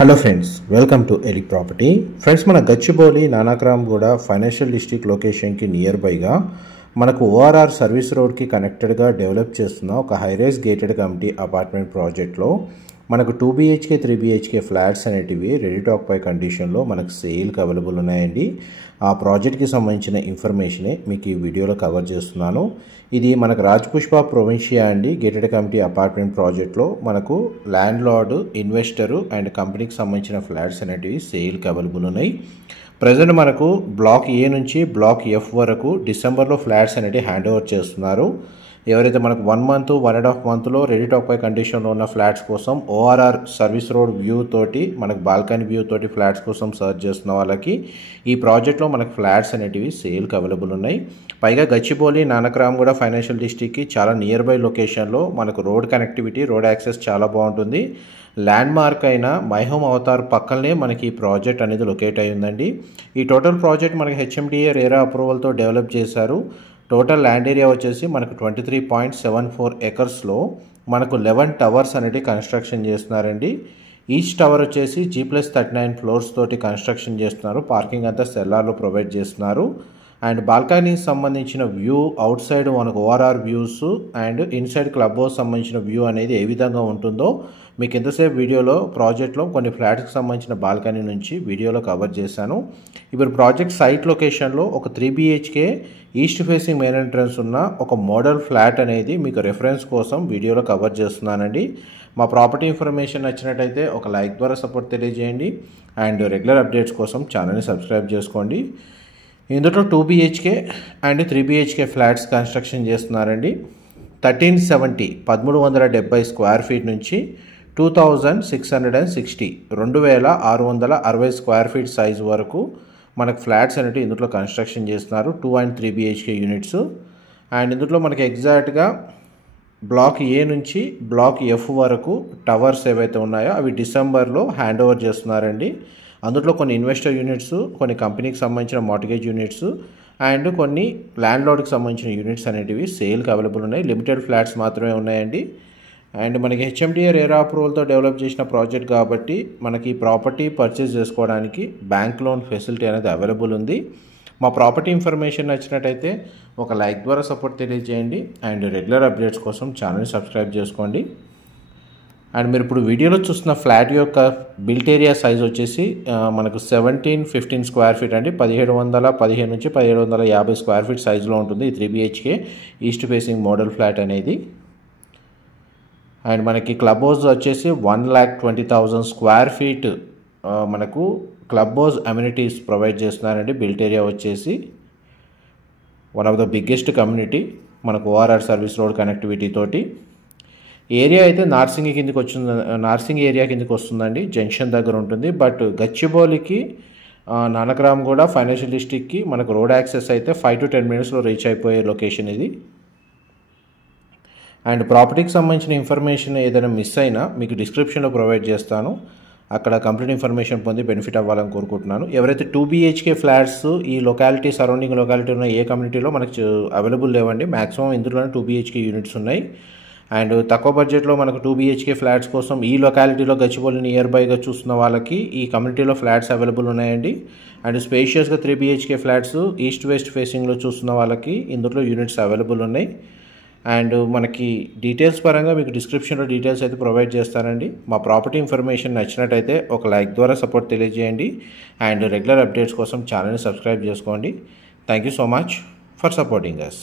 Hello friends, welcome to Eli property. Friends, మన Gachibowli Nanakramguda financial district లొకేషన్కి near బైగా మనకు ఓఆర్ఆర్ సర్వీస్ రోడ్కి కనెక్టెడ్గా డెవలప్ చేస్తున్న ఒక హైరైజ్ గేటెడ్ కమిటీ అపార్ట్మెంట్ ప్రాజెక్ట్లో మనకు 2 BHK 3 BHK ఫ్లాట్స్ అనేటివి రెడీ టు ఆక్యుపై కండిషన్లో మనకు సేల్కి అవైలబుల్ ఉన్నాయండి. ఆ ప్రాజెక్ట్కి సంబంధించిన ఇన్ఫర్మేషనే మీకు ఈ వీడియోలో కవర్ చేస్తున్నాను. ఇది మనకు రాజ్పుష్ప ప్రొవిన్షియా అండి. గేటెడ్ కమిటీ అపార్ట్మెంట్ ప్రాజెక్ట్లో మనకు ల్యాండ్ లార్డ్, ఇన్వెస్టరు అండ్ కంపెనీకి సంబంధించిన ఫ్లాట్స్ అనేటివి సేల్కి అవైలబుల్ ఉన్నాయి. ప్రజెంట్ మనకు బ్లాక్ ఏ నుంచి బ్లాక్ F వరకు డిసెంబర్లో ఫ్లాట్స్ అనేవి హ్యాండ్ ఓవర్ చేస్తున్నారు. ఎవరైతే మనకు 1 month 1.5 monthలో రెడీ టు ఆక్యుపై కండిషన్లో ఉన్న ఫ్లాట్స్ కోసం ఓఆర్ఆర్ సర్వీస్ రోడ్ వ్యూ తోటి మనకు బాల్కనీ వ్యూ తోటి ఫ్లాట్స్ కోసం సర్చ్ చేస్తున్న వాళ్ళకి ఈ ప్రాజెక్ట్లో మనకు ఫ్లాట్స్ అనేటివి సేల్కి అవైలబుల్ ఉన్నాయి. పైగా గచ్చిబౌలి నానక్రామ్గూడ ఫైనాన్షియల్ డిస్ట్రిక్ట్కి చాలా నియర్ బై లొకేషన్లో మనకు రోడ్ కనెక్టివిటీ, రోడ్ యాక్సెస్ చాలా బాగుంటుంది. ల్యాండ్ మార్క్ అయిన మై హోమ్ అవతార్ పక్కనే మనకి ఈ ప్రాజెక్ట్ అనేది లొకేట్ అయి ఉందండి. ఈ టోటల్ ప్రాజెక్ట్ మనకి HMDA రేరా అప్రూవల్తో డెవలప్ చేశారు. టోటల్ ల్యాండ్ ఏరియా వచ్చేసి మనకు 23.74 acresలో మనకు 11 టవర్స్ అనేవి కన్స్ట్రక్షన్ చేస్తున్నారండి. ఈచ్ టవర్ వచ్చేసి G+39 ఫ్లోర్స్ తోటి కన్స్ట్రక్షన్ చేస్తున్నారు. పార్కింగ్ అంతా సెల్లార్లో ప్రొవైడ్ చేస్తున్నారు. అండ్ బాల్కనీకి సంబంధించిన వ్యూ అవుట్ సైడ్ మనకు ORR views and inside club house సంబంధించిన వ్యూ అనేది ఏ విధంగా ఉంటుందో మీకు ఎంతసేపు వీడియోలో ప్రాజెక్ట్లో కొన్ని ఫ్లాట్స్కి సంబంధించిన బాల్కనీ నుంచి వీడియోలో కవర్ చేశాను. ఇప్పుడు ప్రాజెక్ట్ సైట్ లొకేషన్లో ఒక 3 BHK east facing main entrance ఉన్న ఒక మోడల్ ఫ్లాట్ అనేది మీకు రెఫరెన్స్ కోసం వీడియోలో కవర్ చేస్తున్నానండి. మా ప్రాపర్టీ ఇన్ఫర్మేషన్ నచ్చినట్టయితే ఒక లైక్ ద్వారా సపోర్ట్ తెలియజేయండి. అండ్ రెగ్యులర్ అప్డేట్స్ కోసం ఛానల్ని సబ్స్క్రైబ్ చేసుకోండి. ఇందులో 2 BHK and 3 BHK flats construction చేస్తున్నారండి. 1370 స్క్వేర్ ఫీట్ నుంచి 2660 2660 స్క్వేర్ ఫీట్ సైజ్ వరకు మనకు ఫ్లాట్స్ అనేవి ఇందులో కన్స్ట్రక్షన్ చేస్తున్నారు. 2 and 3 BHK యూనిట్స్. అండ్ ఇందులో మనకి ఎగ్జాక్ట్గా బ్లాక్ ఏ నుంచి బ్లాక్ F వరకు టవర్స్ ఏవైతే ఉన్నాయో అవి డిసెంబర్లో హ్యాండ్ ఓవర్ చేస్తున్నారండి. అందులో కొన్ని ఇన్వెస్టర్ యూనిట్స్, కొన్ని కంపెనీకి సంబంధించిన మార్టిగేజ్ యూనిట్స్ అండ్ కొన్ని ల్యాండ్ లార్డ్కి సంబంధించిన యూనిట్స్ అనేటివి సేల్కి అవైలబుల్ ఉన్నాయి. లిమిటెడ్ ఫ్లాట్స్ మాత్రమే ఉన్నాయండి. అండ్ మనకి HMDA రేరా అప్రూవల్తో డెవలప్ చేసిన ప్రాజెక్ట్ కాబట్టి మనకి ప్రాపర్టీ పర్చేస్ చేసుకోవడానికి బ్యాంక్ లోన్ ఫెసిలిటీ అనేది అవైలబుల్ ఉంది. మా ప్రాపర్టీ ఇన్ఫర్మేషన్ నచ్చినట్టయితే ఒక లైక్ ద్వారా సపోర్ట్ తెలియజేయండి. అండ్ రెగ్యులర్ అప్డేట్స్ కోసం ఛానల్ సబ్స్క్రైబ్ చేసుకోండి. అండ్ మీరు ఇప్పుడు వీడియోలో చూస్తున్న ఫ్లాట్ యొక్క బిల్ట్ ఏరియా సైజ్ వచ్చేసి మనకు 1715 స్క్వేర్ ఫీట్ అండి. 1715 నుంచి 1750 స్క్వేర్ ఫీట్ సైజులో ఉంటుంది ఈ 3 BHK east facing model flat అనేది. అండ్ మనకి క్లబ్ హౌస్ వచ్చేసి 1,20,000 స్క్వేర్ ఫీట్ మనకు క్లబ్ హౌస్ అమ్యూనిటీస్ ప్రొవైడ్ చేస్తున్నారండి. బిల్ట్ ఏరియా వచ్చేసి one of the biggest community మనకు ఓఆర్ఆర్ సర్వీస్ రోడ్ కనెక్టివిటీ తోటి. ఏరియా అయితే నార్సింగ్ ఏరియా కిందకి వస్తుందండి. జంక్షన్ దగ్గర ఉంటుంది. బట్ గచ్చిబౌలికి నానక్రామ్గూడ ఫైనాన్షియల్ డిస్ట్రిక్ట్కి మనకు రోడ్ యాక్సెస్ అయితే 5 to 10 minutesలో రీచ్ అయిపోయే లొకేషన్ ఇది. అండ్ ప్రాపర్టీకి సంబంధించిన ఇన్ఫర్మేషన్ ఏదైనా మిస్ అయినా మీకు డిస్క్రిప్షన్లో ప్రొవైడ్ చేస్తాను. అక్కడ కంప్లీట్ ఇన్ఫర్మేషన్ పొంది బెనిఫిట్ అవ్వాలని కోరుకుంటున్నాను. ఎవరైతే 2 BHK ఫ్లాట్స్ ఈ లొకాలిటీ సరౌండింగ్ లొకాలిటీ ఉన్న ఏ కమ్యూనిటీలో మనకు అవైలబుల్ లేవండి. మ్యాక్సిమం ఇందులోనే 2 BHK యూనిట్స్ ఉన్నాయి. అండ్ తక్కువ బడ్జెట్లో మనకు 2 BHK ఫ్లాట్స్ కోసం ఈ లొకాలిటీలో గచ్చిబౌలి నియర్ బైగా చూస్తున్న వాళ్ళకి ఈ కమ్యూనిటీలో ఫ్లాట్స్ అవైలబుల్ ఉన్నాయండి. అండ్ స్పేషియస్గా 3 BHK ఫ్లాట్స్ ఈస్ట్ వెస్ట్ ఫేసింగ్లో చూస్తున్న వాళ్ళకి ఇందులో యూనిట్స్ అవైలబుల్ ఉన్నాయి. అండ్ మనకి డీటెయిల్స్ పరంగా మీకు డిస్క్రిప్షన్లో డీటెయిల్స్ అయితే ప్రొవైడ్ చేస్తానండి. మా ప్రాపర్టీ ఇన్ఫర్మేషన్ నచ్చినట్టయితే ఒక లైక్ ద్వారా సపోర్ట్ తెలియజేయండి. అండ్ రెగ్యులర్ అప్డేట్స్ కోసం ఛానల్ని సబ్స్క్రైబ్ చేసుకోండి. Thank you so much for supporting us.